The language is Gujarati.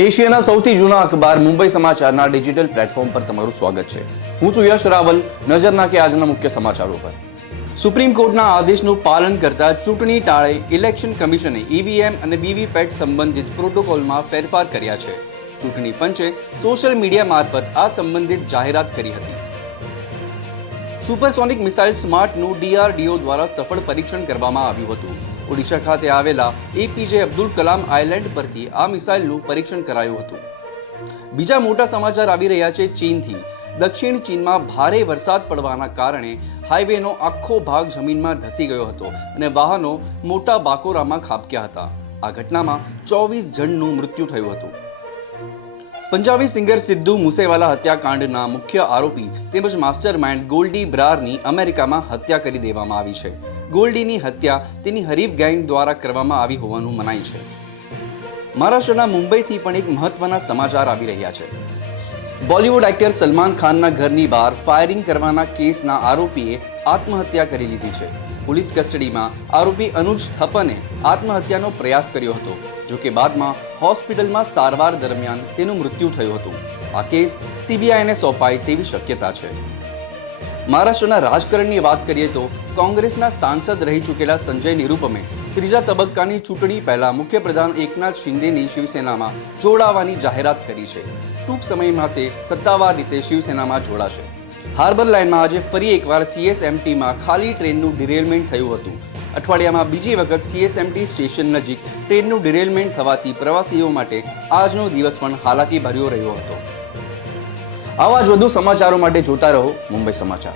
એશિયાના સૌથી જૂના અખબાર મુંબઈ સમાચારના ડિજિટલ પ્લેટફોર્મ પર તમારું સ્વાગત છે. હું છું યશ રાવલ. નજર નાખે આજના મુખ્ય સમાચારો પર. સુપ્રીમ કોર્ટના આદેશનું પાલન કરતા ચૂંટણી ટાળે ઇલેક્શન કમિશને ઈવીએમ અને વીવીપેટ સંબંધિત પ્રોટોકોલમાં ફેરફાર કર્યા છે. ચૂંટણી પંચે સોશિયલ મીડિયા મારફત આ સંબંધિત જાહેરાત કરી હતી. સુપરસોનિક મિસાઇલ સ્માર્ટનું ડીઆરડીઓ દ્વારા સફળ પરીક્ષણ કરવામાં આવ્યું હતું. ઓડિશા ખાતે આવેલા એપીજે અબ્દુલ કલામ આઇલેન્ડ પરથી આ મિસાઇલનું પરીક્ષણ કરાયું હતું. બીજા મોટા સમાચાર આવી રહ્યા છે ચીનથી. દક્ષિણ ચીનમાં ભારે વરસાદ પડવાના કારણે હાઈવેનો આખો ભાગ જમીનમાં ધસી ગયો હતો અને વાહનો મોટા બાકોરામાં ખાબક્યા હતા. આ ઘટનામાં ચોવીસ જણનું મૃત્યુ થયું હતું. પંજાબી સિંગર સિદ્ધુ મુસેવાલા હત્યાકાંડના મુખ્ય આરોપી તેમજ માસ્ટર માઇન્ડ ગોલ્ડી બ્રારની અમેરિકામાં હત્યા કરી દેવામાં આવી છે. ગોલ્ડીની હત્યા તેની હરીફ ગેંગ દ્વારા કરવામાં આવી હોવાનું મનાય છે. મહારાષ્ટ્રના મુંબઈથી પણ એક મહત્વના સમાચાર આવી રહ્યા છે. બોલિવૂડ એક્ટર સલમાન ખાનના ઘરની બહાર ફાયરિંગ કરવાના કેસના આરોપીએ આત્મહત્યા કરી લીધી છે. પોલીસ કસ્ટડીમાં આરોપી અનુજ થપને આત્મહત્યાનો પ્રયાસ કર્યો હતો, જો કે બાદમાં હોસ્પિટલમાં સારવાર દરમિયાન તેનું મૃત્યુ થયું હતું. આ કેસ સીબીઆઈને સોંપાય તેવી શક્યતા છે. મહારાષ્ટ્રના રાજકારણની વાત કરીએ તો કોંગ્રેસના સાંસદ રહી ચૂકેલા સંજય નિરૂપમે ત્રીજા તબક્કાની ચૂંટણી પહેલા મુખ્યપ્રધાન એકનાથ શિંદેની શિવસેનામાં જોડાવાની જાહેરાત કરી છે. ટૂંક સમયમાં તે સત્તાવાર રીતે શિવસેનામાં જોડાશે. હાર્બર લાઇનમાં આજે ફરી એકવાર સીએસએમટીમાં ખાલી ટ્રેનનું ડિરેલમેન્ટ થયું હતું. અઠવાડિયામાં બીજી વખત સીએસએમટી સ્ટેશન નજીક ટ્રેનનું ડિરેલમેન્ટ થવાથી પ્રવાસીઓ માટે આજનો દિવસ પણ હાલાકી ભર્યો રહ્યો હતો. આવા જ વધુ સમાચારો માટે જોતા રહો મુંબઈ સમાચાર.